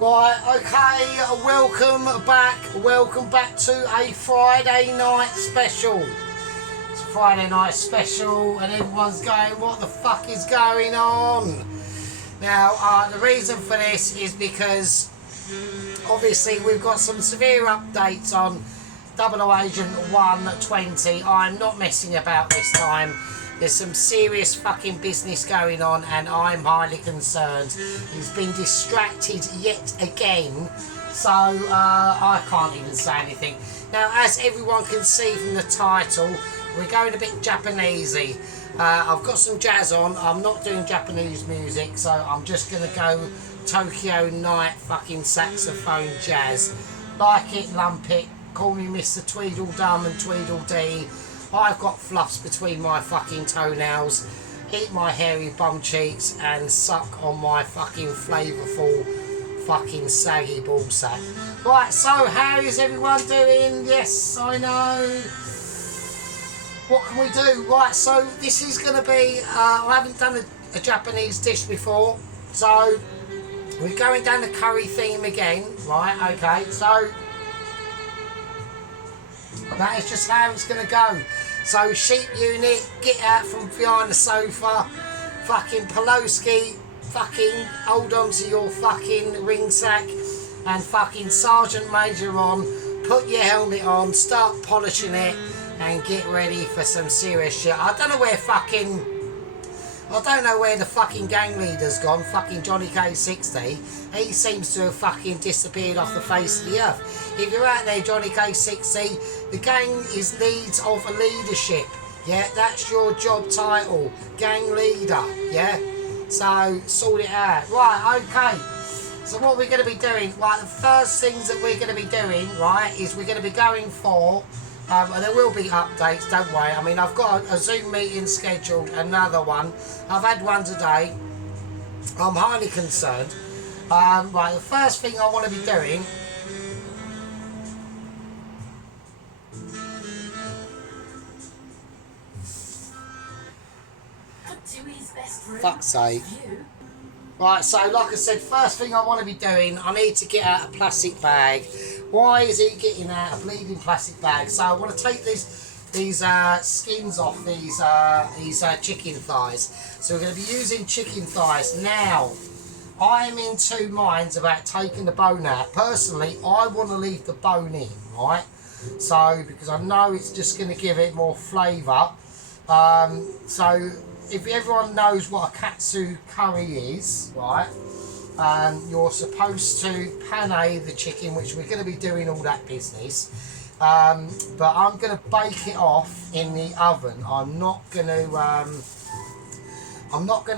Right, okay, welcome back to a Friday night special. It's a Friday night special and everyone's going, what the fuck is going on? Now, the reason for this is because obviously we've got some severe updates on 00 Agent 120. I'm not messing about this time. There's some serious fucking business going on and I'm highly concerned. He's been distracted yet again, so I can't even say anything. Now, as everyone can see from the title, we're going a bit Japanesey. I've got some jazz on. I'm not doing Japanese music, so I'm just going to go Tokyo Night fucking saxophone jazz. Like it, lump it, call me Mr. Tweedledum and Tweedledee. I've got fluffs between my fucking toenails, eat my hairy bum cheeks and suck on my fucking flavourful fucking saggy ballsack. Right, so how is everyone doing? Yes, I know. What can we do? Right, so this is going to be, I haven't done a Japanese dish before, so we're going down the curry theme again, right, okay, so that is just how it's going to go. So sheep unit, get out from behind the sofa, fucking Pelosi, fucking hold on to your fucking ring sack and fucking Sergeant Major on, put your helmet on, start polishing it and get ready for some serious shit. I don't know where the fucking gang leader's gone, fucking Johnny K60. He seems to have fucking disappeared off the face of the earth. If you're out there, Johnny K60, the gang is needs of a leadership. Yeah, that's your job title, gang leader. Yeah, so sort it out. Right, okay. So what we're going to be doing, right, the first things that we're going to be doing, right, is we're going to be going for, and there will be updates, don't worry. I mean, I've got a Zoom meeting scheduled, another one. I've had one today. I'm highly concerned. Right, the first thing I want to be doing fuck's sake. Right, so like I said, first thing I want to be doing, I need to get out a plastic bag. Why is it getting out a bleeding plastic bag? So I want to take these skins off these chicken thighs. So we're going to be using chicken thighs. Now, I am in two minds about taking the bone out. Personally, I want to leave the bone in, right? So, because I know it's just going to give it more flavour. So, if everyone knows what a Katsu curry is, right, you're supposed to pane the chicken, which we're going to be doing all that business. But I'm going to bake it off in the oven. I'm not going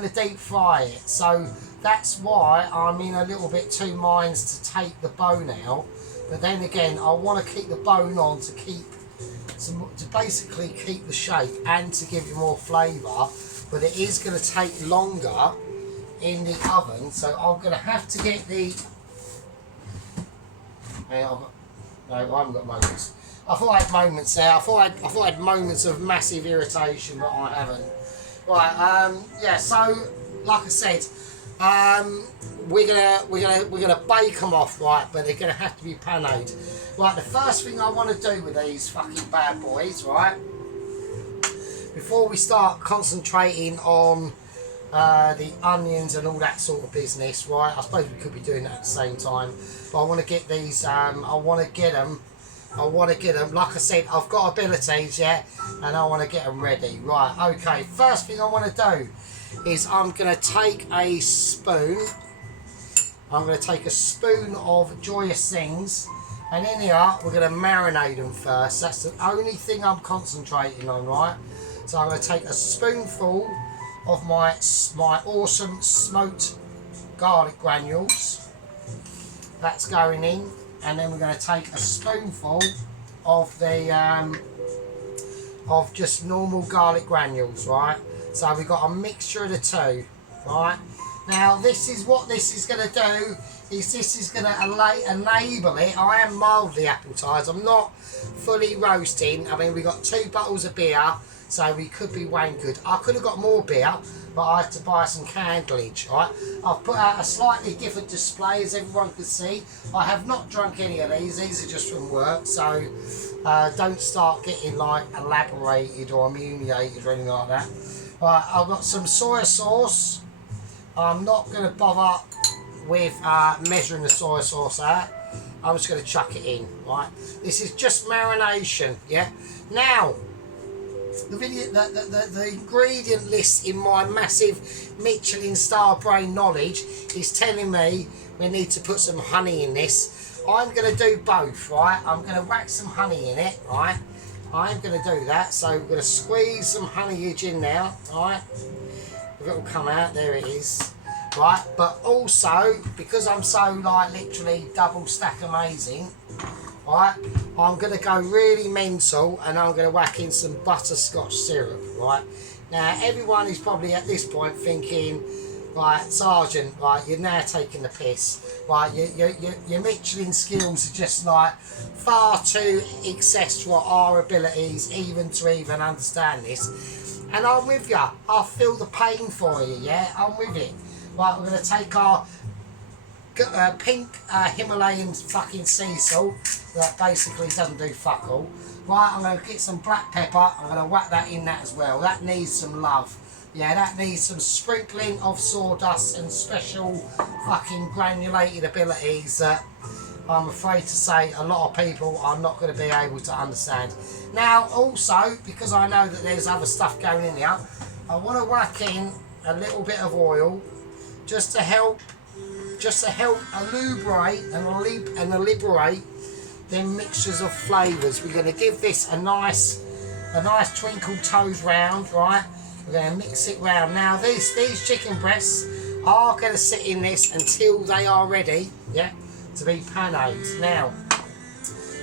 to deep fry it. So that's why I'm in a little bit two minds to take the bone out. But then again, I want to keep the bone on to basically keep the shape and to give it more flavour. But it is going to take longer in the oven, so I'm going to have to get the. No, I haven't got moments. I thought I had moments there. I thought I had moments of massive irritation, but I haven't. Right. Yeah. So, like I said, we're gonna bake them off, right? But they're gonna have to be paneed. Right. The first thing I want to do with these fucking bad boys, right? Before we start concentrating on the onions and all that sort of business, right? I suppose we could be doing that at the same time. But I want to get these. I want to get them. Like I said, I've got abilities, yeah, and I want to get them ready. Right. Okay. First thing I want to do is I'm going to take a spoon. I'm going to take a spoon of Joyous Things, and in here we're going to marinate them first. That's the only thing I'm concentrating on, right? So I'm going to take a spoonful of my awesome smoked garlic granules. That's going in, and then we're going to take a spoonful of the of just normal garlic granules, right? So we've got a mixture of the two, right? Now this is what this is going to do. This is going to enable it. I am mildly appetized. I'm not fully roasting. I mean, we've got 2 bottles of beer. so we could be wang good. I could have got more beer, but I had to buy some candleage, right? I've put out a slightly different display, as everyone can see. I have not drunk any of these are just from work, so don't start getting like elaborated or humiliated or anything like that. Right, I've got some soy sauce. I'm not going to bother with measuring the soy sauce out. I'm just going to chuck it in, right? This is just marination, yeah? Now, the ingredient list in my massive Michelin star brain knowledge is telling me we need to put some honey in this. I'm going to do both, right? I'm going to whack some honey in it, right? I'm going to do that, so we're going to squeeze some honeyage in now, right? If it will come out, there it is, right? But also, because I'm so like literally double stack amazing, right, I'm going to go really mental and I'm going to whack in some butterscotch syrup, right? Now, everyone is probably at this point thinking, right, Sergeant, right, you're now taking the piss, right, your Michelin skills are just like far too excess for our abilities even to understand this. And I'm with you, I'll feel the pain for you, yeah, I'm with it. Right, we're going to take our pink Himalayan fucking sea salt that basically doesn't do fuck all. Right, I'm going to get some black pepper, I'm going to whack that in that as well. That needs some love. Yeah, that needs some sprinkling of sawdust and special fucking granulated abilities that I'm afraid to say a lot of people are not going to be able to understand. Now, also, because I know that there's other stuff going in here, I want to whack in a little bit of oil just to help eluberate and liberate them mixtures of flavours. We're going to give this a nice twinkle toes round, right? We're going to mix it round. Now these chicken breasts are going to sit in this until they are ready, yeah, to be panade. Now,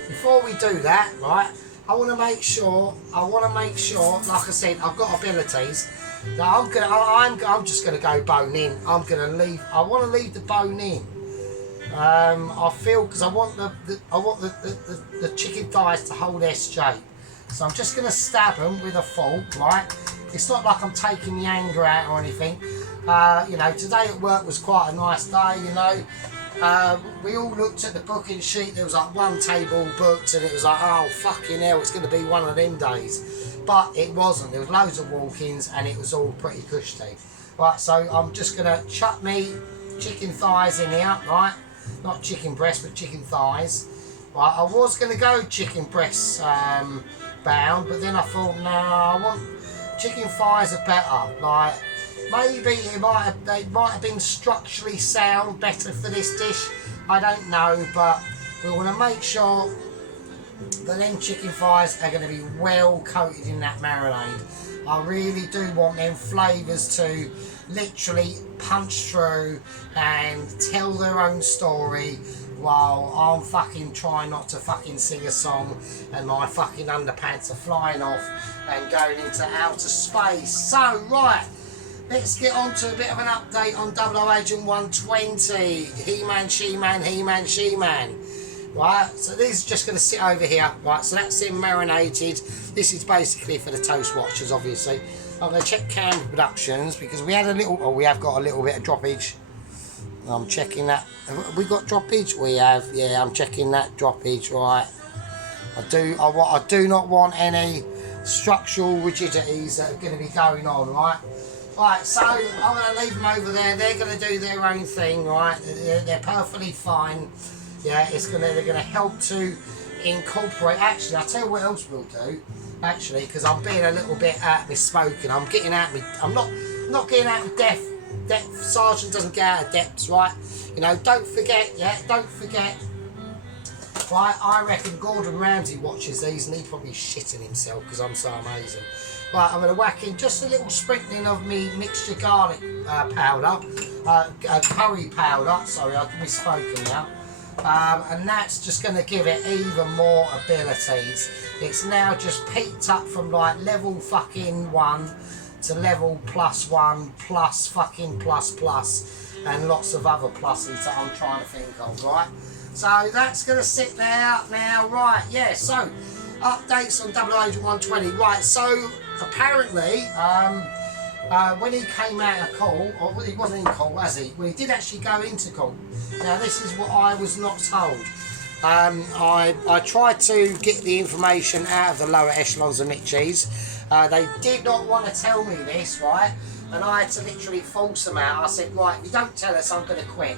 before we do that, right, I want to make sure, like I said, I've got abilities. Now I'm just gonna go bone in. I want to leave the bone in. I feel, because I want the chicken thighs to hold their shape. So I'm just gonna stab them with a fork, right? It's not like I'm taking the anger out or anything. You know, today at work was quite a nice day, you know. We all looked at the booking sheet, there was like one table booked and it was like, oh fucking hell, it's going to be one of them days. But it wasn't, there was loads of walk-ins and it was all pretty cushy. Right, so I'm just going to chuck me chicken thighs in here, right? Not chicken breast, but chicken thighs. Right, I was going to go chicken breasts bound, but then I thought, no, chicken thighs are better. Like, maybe they might have been structurally sound better for this dish. I don't know, but we want to make sure that them chicken thighs are going to be well coated in that marinade. I really do want them flavours to literally punch through and tell their own story while I'm fucking trying not to fucking sing a song and my fucking underpants are flying off and going into outer space. So, right, let's get on to a bit of an update on 00 Agent 120. He-Man, She-Man, He-Man, She-Man. Right, so this is just going to sit over here. Right, so that's in marinated. This is basically for the toast watchers, obviously. I'm going to check Canberra Productions because we have got a little bit of droppage. I'm checking that. Have we got droppage? We have. Yeah, I'm checking that droppage. Right. I do not want any structural rigidities that are going to be going on. Right. Right. So I'm going to leave them over there. They're going to do their own thing. Right. They're perfectly fine. Yeah. They're going to help to incorporate. Actually, I'll tell you what else we'll do. Actually, because I'm being a little bit misspoken. I'm getting out me. I'm not getting out of depth. Sergeant doesn't get out of depths, right? You know, don't forget. Right, I reckon Gordon Ramsay watches these and he probably shitting himself because I'm so amazing. Right, I'm going to whack in just a little sprinkling of me mixture garlic powder, curry powder. Sorry, I've misspoken now. And that's just going to give it even more abilities. It's now just peaked up from like level fucking 1 to level +1 plus fucking plus and lots of other pluses that I'm trying to think of, right? So that's going to sit there now, right? Yeah, so updates on Double Agent 120. Right, so apparently, when he came out of court, or he wasn't in court, was he? Well, he did actually go into court. Now, this is what I was not told. I tried to get the information out of the lower echelons of Mitchies. They did not want to tell me this, right? And I had to literally force them out. I said, right, if you don't tell us, I'm going to quit.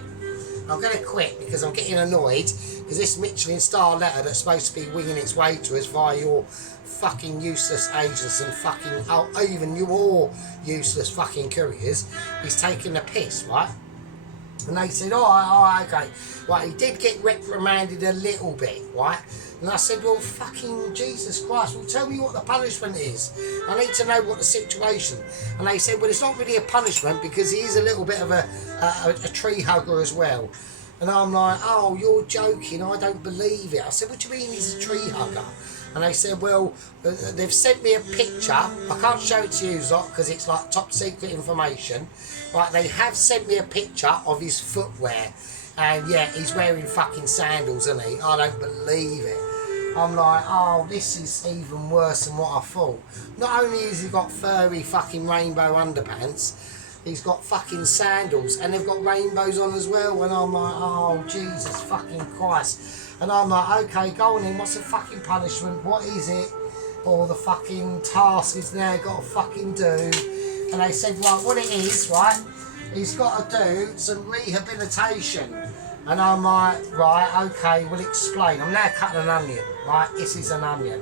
I'm going to quit because I'm getting annoyed because this Michelin star letter that's supposed to be winging its way to us via your fucking useless agents and fucking, oh, even your useless fucking couriers is taking the piss, right? And they said, oh, okay. Right, he did get reprimanded a little bit, right? And I said, well, fucking Jesus Christ, well, tell me what the punishment is. I need to know what the situation. And they said, well, it's not really a punishment because he is a little bit of a tree hugger as well. And I'm like, oh, you're joking, I don't believe it. I said, what do you mean he's a tree hugger? And they said, well, they've sent me a picture. I can't show it to you, Zot, because it's like top secret information. Right, they have sent me a picture of his footwear. And yeah, he's wearing fucking sandals, isn't he? I don't believe it. I'm like, oh, this is even worse than what I thought. Not only has he got furry fucking rainbow underpants, he's got fucking sandals, and they've got rainbows on as well. And I'm like, oh, Jesus fucking Christ. And I'm like, okay, go on in, what's the fucking punishment? What is it? Or the fucking task he's now got to fucking do. And they said, right, what it is, right, he's got to do some rehabilitation. And I'm like, right, okay, well, explain. I'm now cutting an onion, right? This is an onion.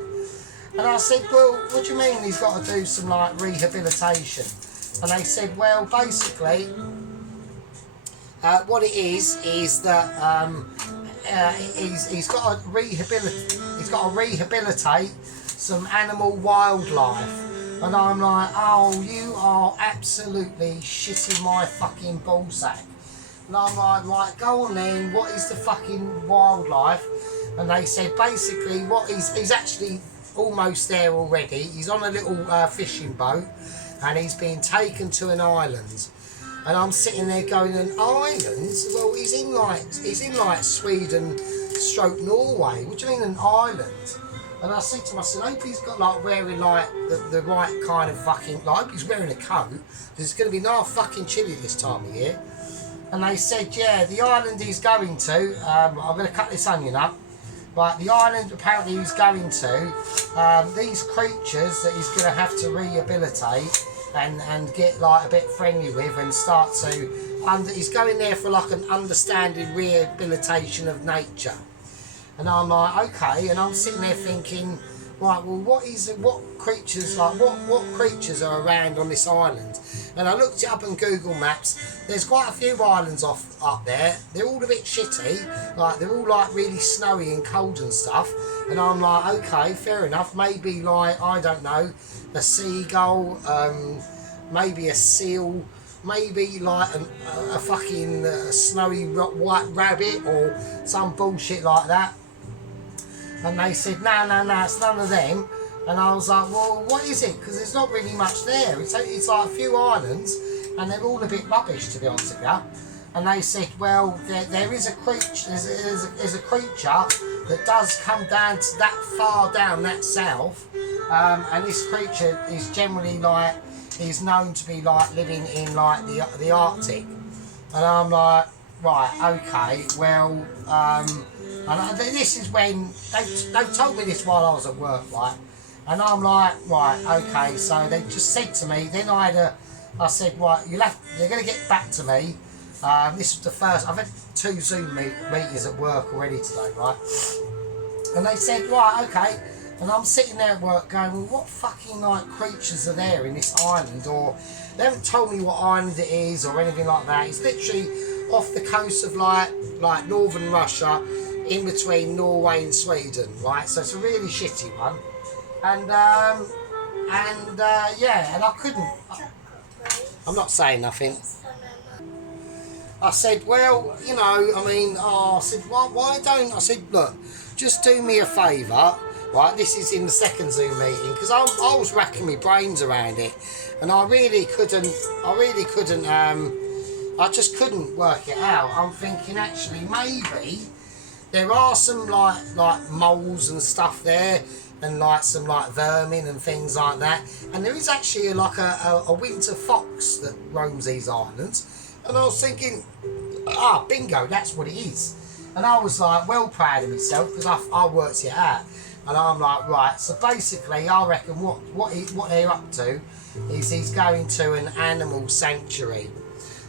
And I said, well, what do you mean he's got to do some, like, rehabilitation? And they said, well, basically, what it is that he's got to rehabilitate some animal wildlife. And I'm like, oh, you are absolutely shitting my fucking ballsack. And I'm like, right, go on then, what is the fucking wildlife? And they said, basically, what he's actually almost there already. He's on a little fishing boat, and he's being taken to an island. And I'm sitting there going, an island? Well, he's in like Sweden stroke Norway. What do you mean an island? And I said to myself, I hope he's got like wearing like the right kind of fucking, like, I hope he's wearing a coat, because it's going to be now fucking chilly this time of year. And they said, yeah, the island he's going to, I'm going to cut this onion up, but the island apparently he's going to, these creatures that he's going to have to rehabilitate and get like a bit friendly with and start to, he's going there for like an understanding rehabilitation of nature. And I'm like, okay, and I'm sitting there thinking, right, well, what creatures are around on this island? And I looked it up on Google Maps. There's quite a few islands up there. They're all a bit shitty, like they're all like really snowy and cold and stuff. And I'm like, okay, fair enough. Maybe like, I don't know, a seagull, maybe a seal, maybe like a fucking snowy white rabbit or some bullshit like that. And they said, no, it's none of them. And I was like, well, what is it? Because there's not really much there. It's like a few islands, and they're all a bit rubbish, to be honest with you. And they said, well, there is a creature, there's a creature that does come down to that far down that south. And this creature is generally like, is known to be like living in like the Arctic. And I'm like, right, okay, well, and this is when they told me this while I was at work, right? And I'm like, right, okay. So they just said to me. Then I said, right, you're going to get back to me. This was the first. I've had 2 Zoom meetings at work already today, right? And they said, right, okay. And I'm sitting there at work going, well, what fucking like creatures are there in this island? Or they haven't told me what island it is or anything like that. It's literally off the coast of like northern Russia, in between Norway and Sweden, right? So it's a really shitty one. And yeah, and I couldn't. I'm not saying nothing. I said, well, you know, I mean, I said, why don't, I said, look, just do me a favour, right? This is in the second Zoom meeting, because I was racking my brains around it, and I just couldn't work it out. I'm thinking, actually, maybe there are some like moles and stuff there, and like some like vermin and things like that. And there is actually like a winter fox that roams these islands. And I was thinking, bingo, that's what it is. And I was like well proud of myself because I worked it out. And I'm like, right, so basically I reckon what they're up to is he's going to an animal sanctuary.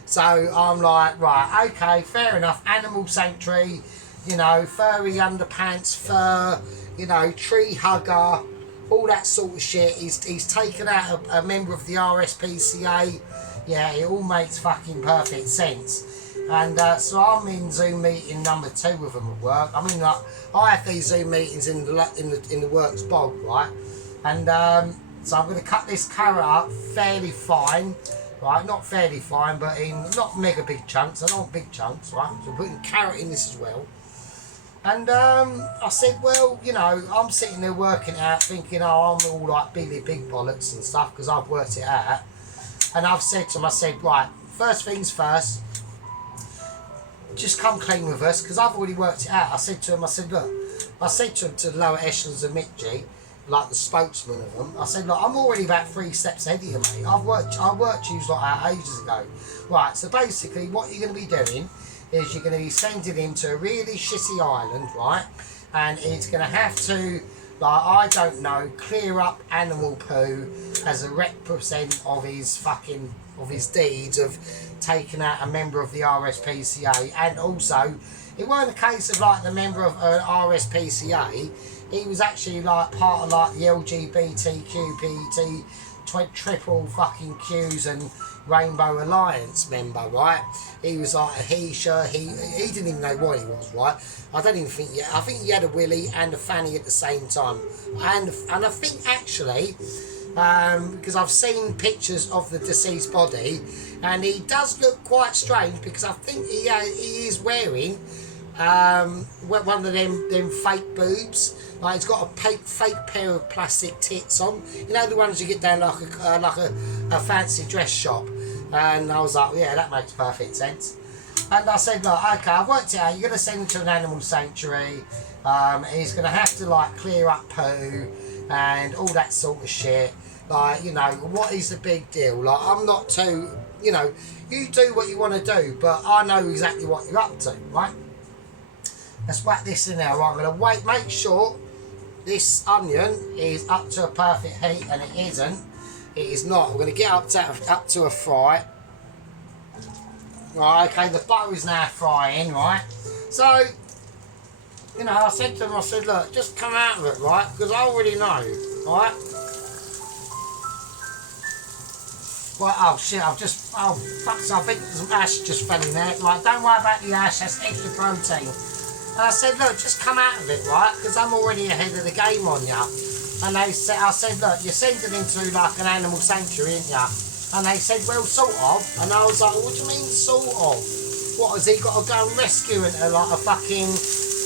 So I'm like, right, okay, fair enough, animal sanctuary, you know, furry underpants, fur, you know, tree hugger, all that sort of shit. He's taken out a member of the RSPCA. Yeah, it all makes fucking perfect sense. And so I'm in Zoom meeting number 2 with them at work. I mean, like, I have these Zoom meetings in the works bog, right? And so I'm going to cut this carrot up fairly fine, right? Not fairly fine, but in not mega big chunks. I don't want big chunks, right? So I'm putting carrot in this as well. And I said, well, you know, I'm sitting there working out, thinking, oh, I'm all like Billy Big Bollocks and stuff because I've worked it out. And I've said to him, I said, right, first things first, just come clean with us because I've already worked it out. I said to him, I said, look, I said to him, to the lower echelons of Mitchie, like the spokesman of them, I said, look, I'm already about 3 steps ahead of you, mate. I worked you like ages ago. Right, so basically what you're going to be doing is you're going to be sending him to a really shitty island, right? And he's going to have to, like, I don't know, clear up animal poo as a represent of his fucking, of his deeds of taking out a member of the RSPCA. And also, it weren't a case of like the member of RSPCA, he was actually like part of like the LGBTQPT triple fucking Qs and Rainbow Alliance member, right? He was like a he didn't even know what he was, right? I don't even think I think he had a willy and a fanny at the same time. And I think actually, because I've seen pictures of the deceased body, and he does look quite strange because I think he is wearing one of them fake boobs. Like he's got a fake pair of plastic tits on. You know the ones you get down like a fancy dress shop. And I was like, yeah, that makes perfect sense. And I said, look, okay, I've worked it out. You're going to send him to an animal sanctuary. He's going to have to like clear up poo and all that sort of shit. Like, you know, what is the big deal? Like, I'm not too, you know, you do what you want to do, but I know exactly what you're up to, right? Let's whack this in there. Right, I'm going to make sure this onion is up to a perfect heat, and it isn't. It is not. We're going to get up to a fry. Right, okay, the butter is now frying, right? So, you know, I said to him, I said, look, just come out of it, right? Because I already know, right? Right, oh shit, oh fuck, so I think some ash just fell in there. Like, don't worry about the ash, that's extra protein. And I said, look, just come out of it, right? Because I'm already ahead of the game on ya. And I said, look, you're sending him to like an animal sanctuary, ain't ya? And they said, well, sort of. And I was like, what do you mean, sort of? What, has he got to go and rescue into like a fucking,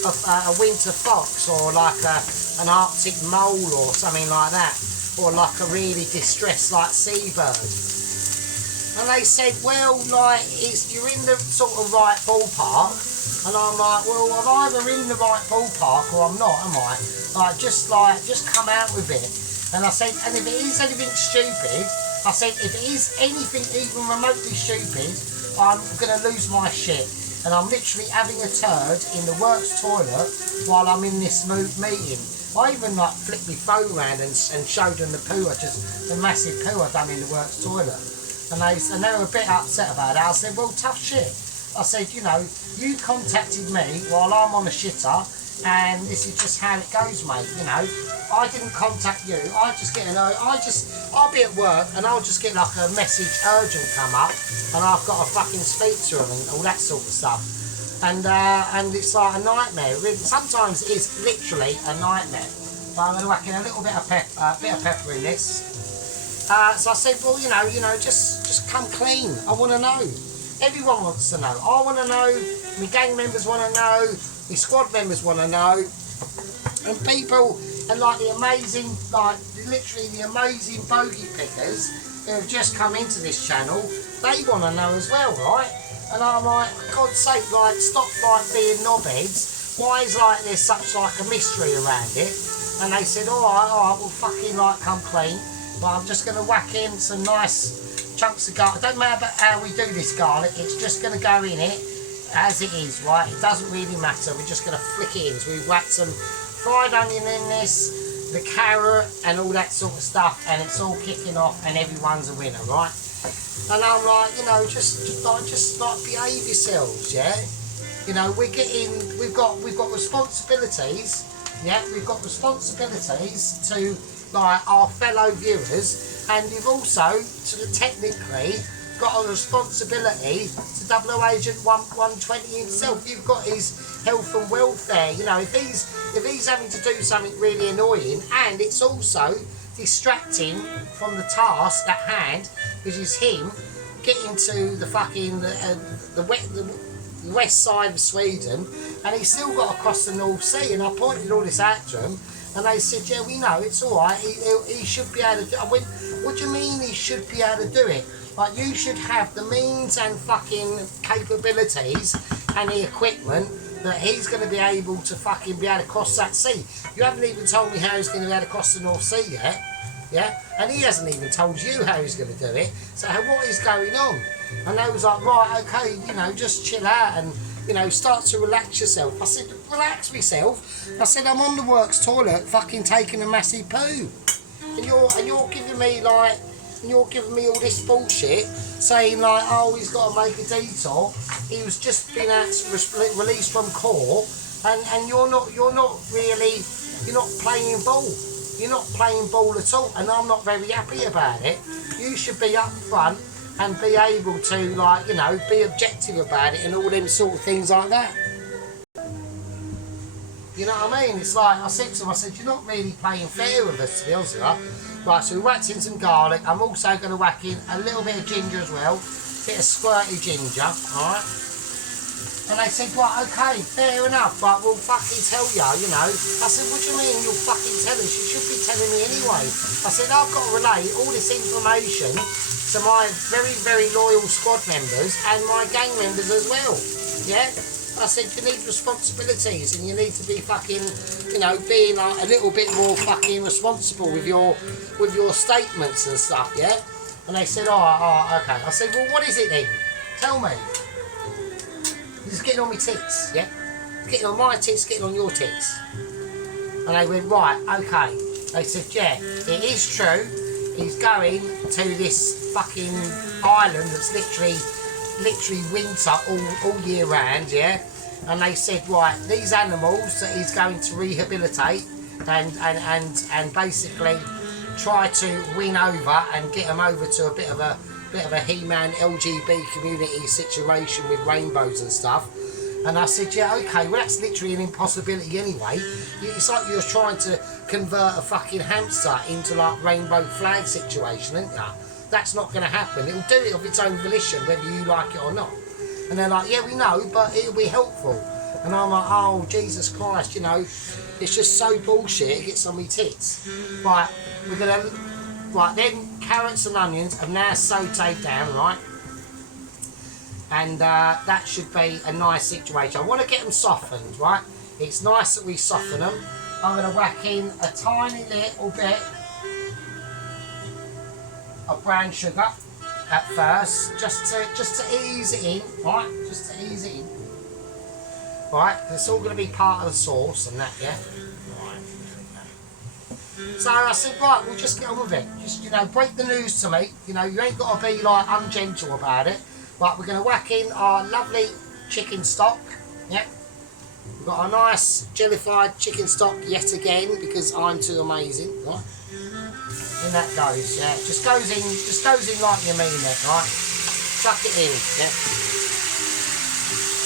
a winter fox or like an Arctic mole or something like that? Or like a really distressed like seabird? And they said, well, like, you're in the sort of right ballpark. And I'm like, well, I'm either in the right ballpark or I'm not, am I? Just come out with it. And I said, and if it is anything stupid, I said, if it is anything even remotely stupid, I'm going to lose my shit. And I'm literally having a turd in the works toilet while I'm in this meeting. I even like flipped my phone around and showed them the poo, the massive poo I done in the works toilet. And they were a bit upset about it. I said, well, tough shit. I said, you know, you contacted me while I'm on a shitter, and this is just how it goes, mate. You know, I didn't contact you. I just get I'll be at work and I'll just get like a message urgent come up, and I've got to fucking speak to them and all that sort of stuff. And it's like a nightmare. Sometimes it is literally a nightmare. So I'm going to whack in a little bit of pepper in this. So I said, well, you know, just come clean. I want to know. Everyone wants to know. I want to know. My gang members want to know. My squad members want to know. And people, and like the amazing, like literally the amazing bogey pickers who have just come into this channel, they want to know as well, right? And I'm like, for God's sake, like, stop like being knobheads. Why is like there's such like a mystery around it? And they said, alright, we'll fucking like come clean. But I'm just going to whack in some nice chunks of garlic. It don't matter about how we do this garlic, it's just going to go in it as it is, right? It doesn't really matter, we're just going to flick it in. So we've whacked some fried onion in this, the carrot and all that sort of stuff, and it's all kicking off and everyone's a winner, right? And I'm like, you know, just like behave yourselves, yeah? You know, we've got responsibilities, yeah? We've got responsibilities to like our fellow viewers, and you've also technically got a responsibility to 008 120 himself. You've got his health and welfare. You know, if he's having to do something really annoying, and it's also distracting from the task at hand, which is him getting to the fucking the west side of Sweden, and he's still got to cross the North Sea. And I pointed all this out to him, and they said, yeah, we know, it's all right, he should be able to do it. I went, what do you mean he should be able to do it? Like, you should have the means and fucking capabilities and the equipment that he's going to be able to fucking be able to cross that sea. You haven't even told me how he's going to be able to cross the North Sea yet, yeah? And he hasn't even told you how he's going to do it. So what is going on? And they was like, right, okay, you know, just chill out and, you know, start to relax yourself. I said, relax myself. I said, I'm on the works toilet fucking taking a massive poo. And you're giving me like, and you're giving me all this bullshit, saying like, oh, he's got to make a detour. He was just been released from court, and you're not playing ball. You're not playing ball at all, and I'm not very happy about it. You should be up front and be able to, like, you know, be objective about it and all them sort of things like that. You know what I mean? It's like, I said to him, I said, you're not really playing fair with us, to be honest with you. Right, so we whacked in some garlic. I'm also going to whack in a little bit of ginger as well. Bit of squirty ginger, alright? And they said, right, okay, fair enough, but we'll fucking tell you, you know. I said, what do you mean you'll fucking tell us? You should be telling me anyway. I said, I've got to relay all this information to my very, very loyal squad members and my gang members as well, yeah? I said, you need responsibilities and you need to be fucking, you know, being like a little bit more fucking responsible with your statements and stuff, yeah? And they said, oh, okay. I said, well, what is it then? Tell me. It's getting on my tits, yeah? It's getting on my tits, getting on your tits. And they went, right, okay. They said, yeah, it is true. He's going to this fucking island that's literally winter all year round, yeah? And they said, right, these animals that he's going to rehabilitate and basically try to win over and get them over to a bit of a He-Man LGBT community situation with rainbows and stuff. And I said, yeah, okay, well, that's literally an impossibility anyway. It's like you're trying to convert a fucking hamster into like rainbow flag situation, isn't you? That's not going to happen. It'll do it of its own volition, whether you like it or not. And they're like, yeah, we know, but it'll be helpful. And I'm like, oh, Jesus Christ, you know, it's just so bullshit, it gets on me tits. Right, we're going to, right, then carrots and onions have now sautéed down, right? And that should be a nice situation. I want to get them softened, right? It's nice that we soften them. I'm going to whack in a tiny little bit of brown sugar at first, just to ease it in, right? Just to ease it in. Right, it's all going to be part of the sauce and that, yeah? Right. So I said, right, we'll just get on with it. Just, you know, break the news to me. You know, you ain't got to be like ungentle about it. Right, we're going to whack in our lovely chicken stock, yeah? We've got a nice jellified chicken stock yet again because I'm too amazing, right? In that goes, yeah. Just goes in like you mean it, right? Chuck it in, yeah.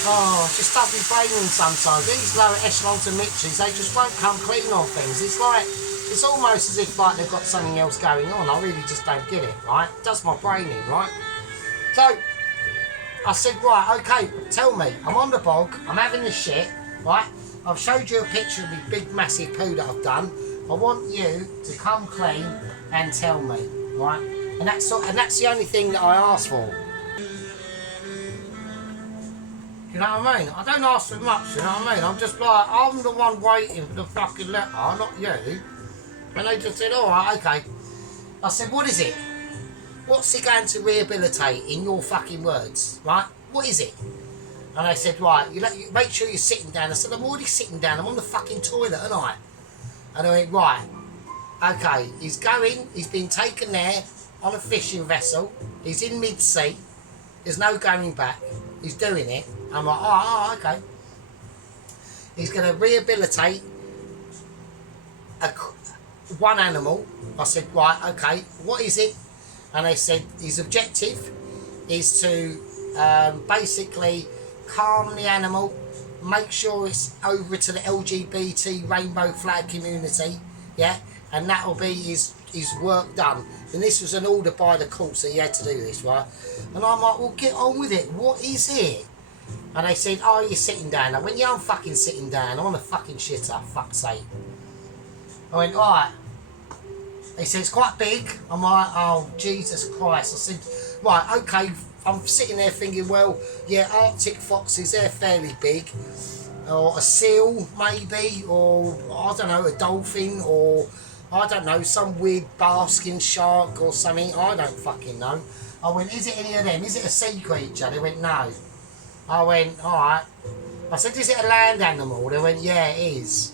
Oh, it just doesn't brain them sometimes. These lower echelons of Mitches, they just won't come clean on things. It's like, it's almost as if like they've got something else going on. I really just don't get it, right? It does my brain in, right? So, I said, right, okay, tell me. I'm on the bog, I'm having the shit, right? I've showed you a picture of the big massive poo that I've done. I want you to come clean and tell me, right? And that's the only thing that I ask for. You know what I mean? I don't ask for much, you know what I mean? I'm just like, I'm the one waiting for the fucking letter, not you. And they just said, alright, okay. I said, what is it? What's it going to rehabilitate in your fucking words, right? What is it? And they said, right, you make sure you're sitting down. I said, I'm already sitting down, I'm on the fucking toilet, aren't I? And they went, right, okay, he's been taken there on a fishing vessel, he's in mid-sea, there's no going back, he's doing it. I'm like, oh okay. He's going to rehabilitate one animal. I said, right, okay, what is it? And they said his objective is to basically calm the animal, make sure it's over to the LGBT rainbow flag community, yeah, and that'll be his work done. And this was an order by the court, so he had to do this, right? And I'm like, well, get on with it. What is it? And they said, oh, you're sitting down. I went, yeah, I'm fucking sitting down. I'm on a fucking shitter, fuck's sake. I went, alright. He said, it's quite big. I'm like, oh, Jesus Christ. I said, right, okay. I'm sitting there thinking, well, yeah, Arctic foxes, they're fairly big. Or a seal, maybe. Or, I don't know, a dolphin. Or, I don't know, some weird basking shark or something. I don't fucking know. I went, is it any of them? Is it a sea creature? They went, no. I went, alright. I said, is it a land animal? They went, yeah, it is.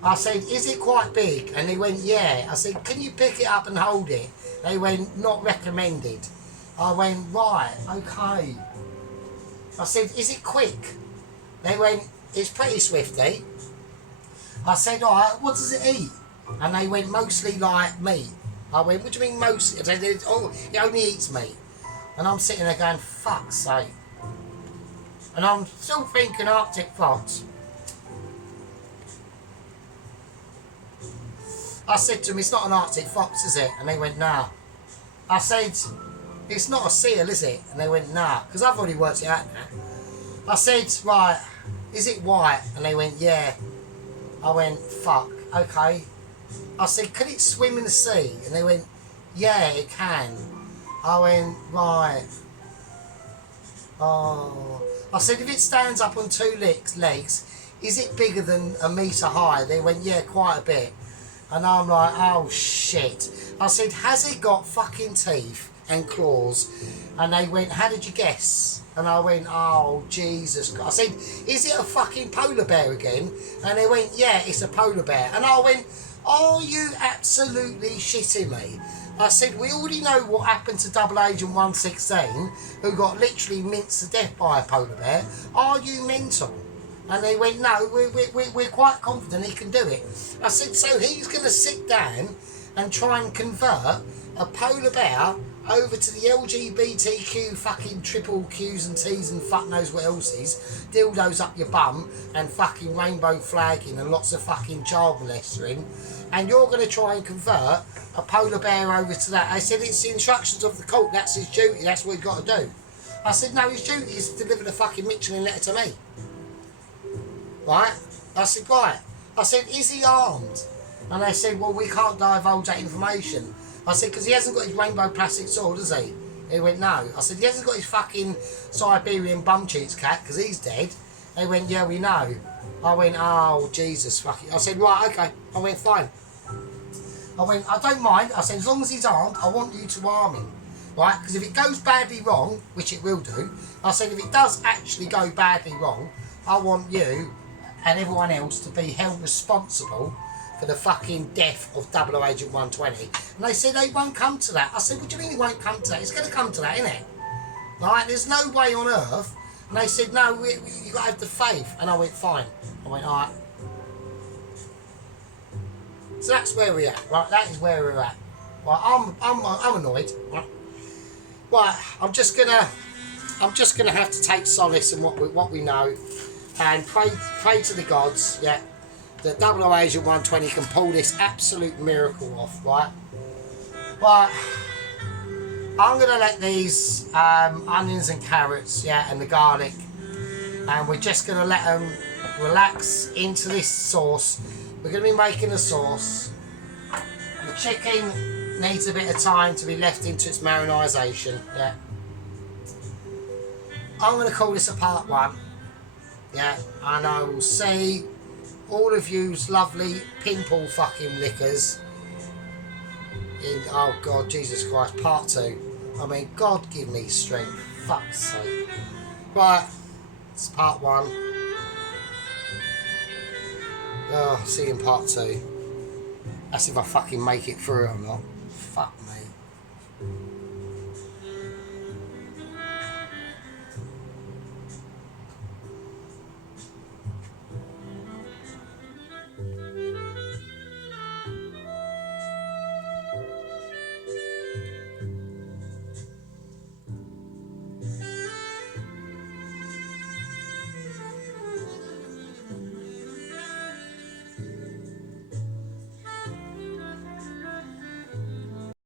I said, is it quite big? And they went, yeah. I said, can you pick it up and hold it? They went, not recommended. I went, right, okay. I said, is it quick? They went, it's pretty swifty. I said, alright, what does it eat? And they went, mostly like meat. I went, what do you mean mostly? They said, oh, it only eats meat. And I'm sitting there going, fuck's sake. And I'm still thinking Arctic fox. I said to him, it's not an Arctic fox, is it? And they went, nah. I said, it's not a seal, is it? And they went, nah. Because I've already worked it out now. I said, right, is it white? And they went, yeah. I went, fuck, okay. I said, can it swim in the sea? And they went, yeah, it can. I went, right. Oh. I said, if it stands up on two legs, is it bigger than a metre high? They went, yeah, quite a bit. And I'm like, oh shit. I said, has it got fucking teeth and claws? And they went, how did you guess? And I went, oh Jesus Christ. I said, is it a fucking polar bear again? And they went, yeah, it's a polar bear. And I went, are you absolutely shitting me? I said, we already know what happened to Double Agent 116, who got literally minced to death by a polar bear. Are you mental? And they went, no, we're quite confident he can do it. I said, so he's going to sit down and try and convert a polar bear over to the LGBTQ fucking triple Qs and Ts and fuck knows what else is, dildos up your bum and fucking rainbow flagging and lots of fucking child molestering, and you're going to try and convert a polar bear over to that. I said, it's the instructions of the court, that's his duty, that's what he's got to do. I said, no, his duty is to deliver the fucking Michelin letter to me. Right? I said, right. I said, is he armed? And they said, well, we can't divulge that information. I said, because he hasn't got his rainbow plastic sword, has he? He went, no. I said, he hasn't got his fucking Siberian bum cheeks cat, because he's dead. They went, yeah, we know. I went, oh, Jesus, fuck it. I said, right, okay. I went, fine. I went, I don't mind. I said, as long as he's armed, I want you to arm him. Right? Because if it goes badly wrong, which it will do, I said, if it does actually go badly wrong, I want you and everyone else to be held responsible for the fucking death of 0 Agent 120. And they said they won't come to that. I said, what do you mean it won't come to that? It's going to come to that, isn't it? Right? There's no way on earth. And they said, no, you got to have the faith. And I went, fine. I went, all right. So that's where we're at, right? That is where we're at. Right? I'm annoyed. Right? Right? I'm just gonna have to take solace in what we know, and pray to the gods, yeah, that 0 Agent 120 can pull this absolute miracle off, right? But I'm gonna let these onions and carrots, yeah, and the garlic, and we're just gonna let them relax into this sauce. We're going to be making a sauce. The chicken needs a bit of time to be left into its marinisation. Yeah. I'm going to call this a part 1. Yeah, and I will see all of you's lovely pimple fucking lickers in, oh God, Jesus Christ, part 2. I mean, God give me strength. Fuck's sake. Right, it's part 1. Oh, see you in part 2. That's if I fucking make it through it or not. Fuck me.